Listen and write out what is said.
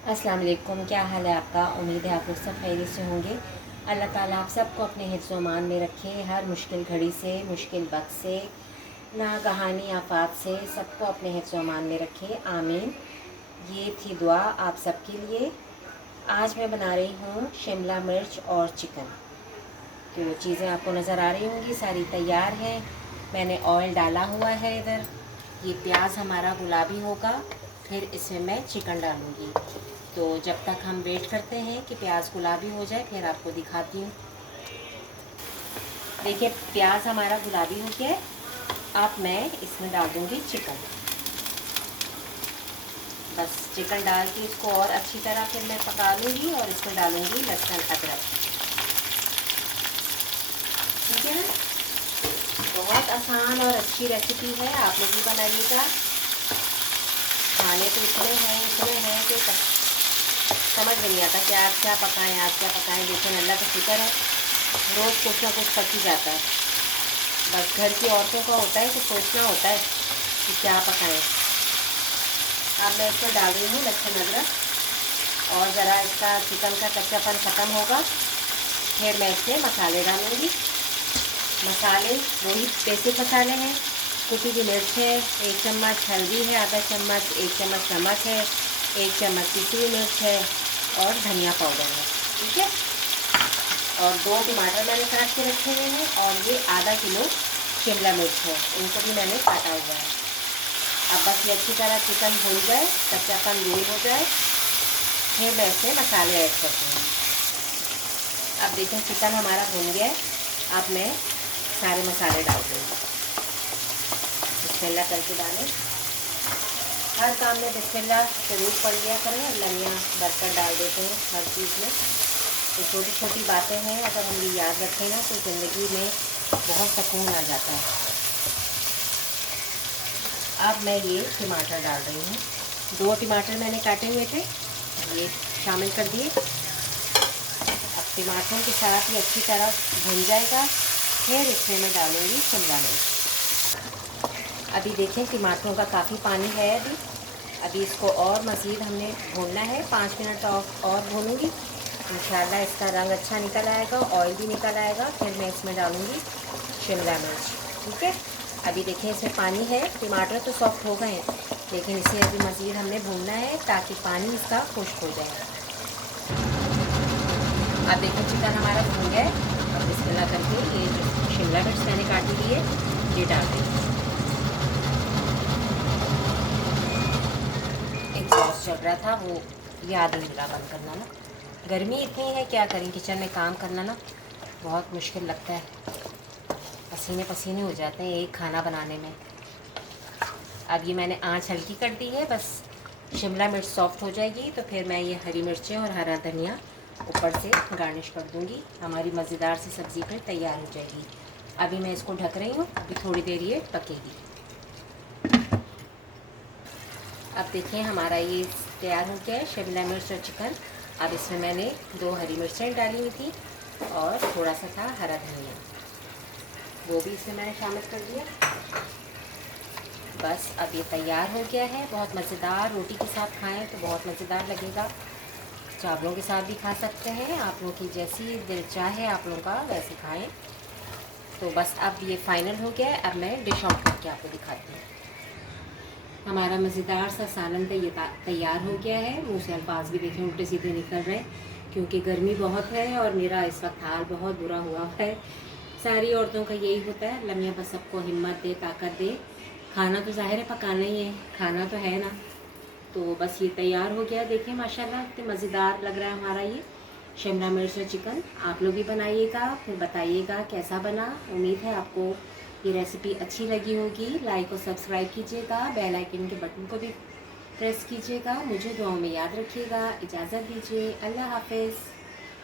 अस्सलाम वालेकुम। क्या हाल है आपका? उम्मीद है आप लोग सब खैरियत से होंगे। अल्लाह ताला आप सबको अपने हिफ्ज़ व-अमान में रखे, हर मुश्किल घड़ी से, मुश्किल वक्त से, नागहानी आफात से सबको अपने हिफ्ज़ व-अमान में रखे, आमीन। ये थी दुआ आप सबके लिए। आज मैं बना रही हूँ शिमला मिर्च और चिकन। तो चीज़ें आपको नज़र आ रही होंगी, सारी तैयार हैं। मैंने ऑयल डाला हुआ है इधर। ये प्याज हमारा गुलाबी होगा, फिर इसमें मैं चिकन डालूँगी। तो जब तक हम वेट करते हैं कि प्याज गुलाबी हो जाए, फिर आपको दिखाती हूँ। देखिए प्याज हमारा गुलाबी हो गया है। अब मैं इसमें डाल दूँगी चिकन। बस चिकन डाल के इसको और अच्छी तरह फिर मैं पका लूँगी और इसमें डालूँगी लहसुन अदरक। ठीक है ना? बहुत आसान और अच्छी रेसिपी है, आप लोग भी बनाइएगा। खाने तो इतने हैं कि समझ में नहीं आता कि आज क्या पकाएं, आज क्या पकाएं। लेकिन अल्लाह का शुक्र है, रोज़ कुछ ना कुछ पक ही जाता है। बस घर की औरतों का होता है कि सोचना होता है कि क्या पकाएं। अब मैं इसमें डाल रही हूँ लहसुन अदरक, और ज़रा इसका चिकन का कच्चापन ख़त्म होगा, फिर मैं इसमें मसाले डालूँगी। मसाले वही बेसिक मसाले हैं। कुटी हुई मिर्च है, 1 चम्मच हल्दी है, आधा चम्मच, 1 चम्मच नमक है, 1 चम्मच पिसी हुई मिर्च है और धनिया पाउडर है। ठीक है। और 2 टमाटर मैंने काट के रखे हुए हैं, और ये आधा किलो शिमला मिर्च है, इनको भी मैंने काटा हुआ है। अब बस ये अच्छी तरह चिकन भून जाए, कच्चापन दूर हो जाए, फिर मैं इसमें मसाले ऐड करती हूँ। अब देखें चिकन हमारा भून गया है। अब मैं सारे मसाले डाल दूँगी। बिस्मिल्लाह करके डालें। हर काम में बिस्मिल्लाह ज़रूर पड़ लिया करें। अल्लाह मियाँ बरकत डाल देते हैं हर चीज़ में। तो छोटी छोटी बातें हैं, अगर हम ये याद रखें ना तो ज़िंदगी में बहुत सुकून आ जाता है। अब मैं ये टमाटर डाल रही हूँ। 2 टमाटर मैंने काटे हुए थे, ये शामिल कर दिए। अब टमाटरों के साथ ये अच्छी तरह भुन जाएगा, फिर इसमें मैं डालूँगी शिमला मिर्च। अभी देखें टमाटरों का काफ़ी पानी है अभी इसको और मज़ीद हमने भूनना है। 5 मिनट और भूनूँगी। इंशाल्लाह इसका रंग अच्छा निकल आएगा, ऑयल भी निकल आएगा, फिर मैं इसमें डालूँगी शिमला मिर्च। ठीक है। अभी देखें इसमें पानी है, टमाटर तो सॉफ्ट हो गए हैं, लेकिन इसे अभी मज़ीद हमने भूनना है ताकि पानी इसका खुश्क हो जाए। अब देखें चिकन हमारा भून गया है। अब बिस्मिल्लाह करके ये जो शिमला मिर्च मैंने काटी दी है ये डाल देंगे। एग्जॉस्ट चल रहा था, वो याद नहीं मिला बंद करना ना। गर्मी इतनी है, क्या करें, किचन में काम करना ना बहुत मुश्किल लगता है। पसीने पसीने हो जाते हैं एक खाना बनाने में। अब ये मैंने आंच हल्की कर दी है, बस शिमला मिर्च सॉफ्ट हो जाएगी तो फिर मैं ये हरी मिर्चें और हरा धनिया ऊपर से गार्निश कर दूंगी। हमारी मज़ेदार सी सब्ज़ी फिर तैयार हो जाएगी। अभी मैं इसको ढक रही हूँ, अभी थोड़ी देर ये पकेगी। अब देखें हमारा ये तैयार हो गया है शिमला मिर्च और चिकन। अब इसमें मैंने 2 हरी मिर्चें डाली हुई थी और थोड़ा सा था हरा धनिया, वो भी इसमें मैंने शामिल कर दिया। बस अब ये तैयार हो गया है। बहुत मज़ेदार, रोटी के साथ खाएं तो बहुत मज़ेदार लगेगा, चावलों के साथ भी खा सकते हैं। आप लोगों की जैसी दिल चाहे आप लोगों का वैसे खाएं। तो बस अब ये फ़ाइनल हो गया है। अब मैं डिश आउट करके आपको दिखाती हूँ। हमारा मज़ेदार सा सालन तैयार हो गया है। मुँह से अल्फाज भी देखें उल्टे सीधे निकल रहे हैं क्योंकि गर्मी बहुत है और मेरा इस वक्त हाल बहुत बुरा हुआ है। सारी औरतों का यही होता है, अल्लाह मियां बस सबको हिम्मत दे, ताकत दे। खाना तो ज़ाहिर है पकाना ही है, खाना तो है ना। तो बस ये तैयार हो गया, देखें माशाल्लाह कितने मज़ेदार लग रहा है हमारा ये शिमला मिर्च और चिकन। आप लोग भी बनाइएगा, फिर बताइएगा कैसा बना। उम्मीद है आपको ये रेसिपी अच्छी लगी होगी। लाइक और सब्सक्राइब कीजिएगा, बेल आइकन के बटन को भी प्रेस कीजिएगा। मुझे दुआओं में याद रखिएगा। इजाज़त दीजिए, अल्लाह हाफ़िज़।